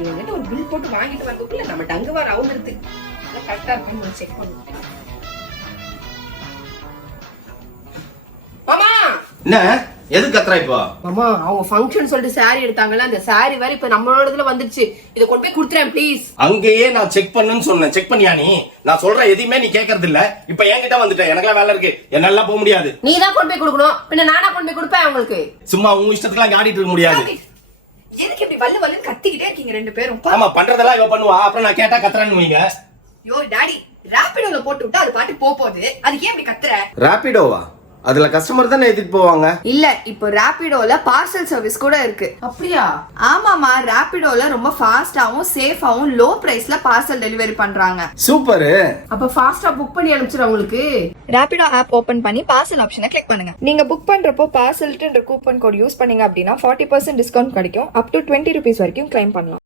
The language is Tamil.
இவங்க ஒரு பில் போட்டு வாங்கிட்டு வரதுக்குள்ள நம்ம டங்கு வர அவுங்கிறது கரெக்டா இருக்குன்னு செக் பண்ணுவோம். மாமா என்ன எது கத்துறா இப்போ? மாமா அவங்க ஃபங்க்ஷன் சொல்லிட்டு சாரி எடுத்தாங்கல்ல, அந்த சாரி வேற இப்ப நம்மளோட இதுல வந்துருச்சு. இத கொண்டு போய் கொடுத்துறேன் ப்ளீஸ். அங்கேயே நான் செக் பண்ணுன்னு சொன்னேன். செக் பண்ணியா நீ? நான் சொல்ற எதையுமே நீ கேக்குறது இல்ல. இப்ப என்கிட்ட வந்துட்ட. எனக்கெல்லாம் வேலை இருக்கு. என்னால போக முடியாது. நீ தான் கொண்டு போய் கொடுக்கணும். பின்ன நானா கொண்டு போய் கொடுப்பேன் உங்களுக்கு. சும்மா உங்க இஷ்டத்துக்கு எல்லாம் ஆடிட்டு இருக்க முடியாது. எதுக்கு இப்படி வல்ல வல்ல கத்திக்கிட்டே இருக்கீங்க ரெண்டு பேரும்? ஆமா, பண்றதெல்லாம் இவ பண்ணுவா. அப்புறம் நான் கேட்டா கத்துறான்னு வைங்க. யோ டாடி, ராபிடோல போட்டு விட்டா அது பாட்டு போகுது. அதுக்கு ஏன் இப்படி கத்துற? ராபிடோவா? அதுல கஸ்டமர் தானே ஏத்திட்டு போவாங்க. இல்ல, இப்போ ராபிடோல பார்சல் சர்வீஸ் கூட இருக்கு. அப்படியா? ஆமாமா, ராபிடோல ரொம்ப ஃபாஸ்டாவும் சேஃபாவும் லோ பிரைஸ்ல பார்சல் டெலிவரி பண்றாங்க. சூப்பர். அப்ப ஃபாஸ்டா புக் பண்ணி அனுப்பிச்சிரு உங்களுக்கு. ராபிடோ ஆப் ஓபன் பண்ணி பார்சல் ஆப்ஷனை கிளிக் பண்ணுங்க. நீங்க புக் பண்றப்போ பார்சல்ன்ற கூப்பன் கோட் யூஸ் பண்ணீங்க அப்படின்னா 40% டிஸ்கவுண்ட் கிடைக்கும். அப் டு 20 rupees வரைக்கும் கிளைம் பண்ணலாம்.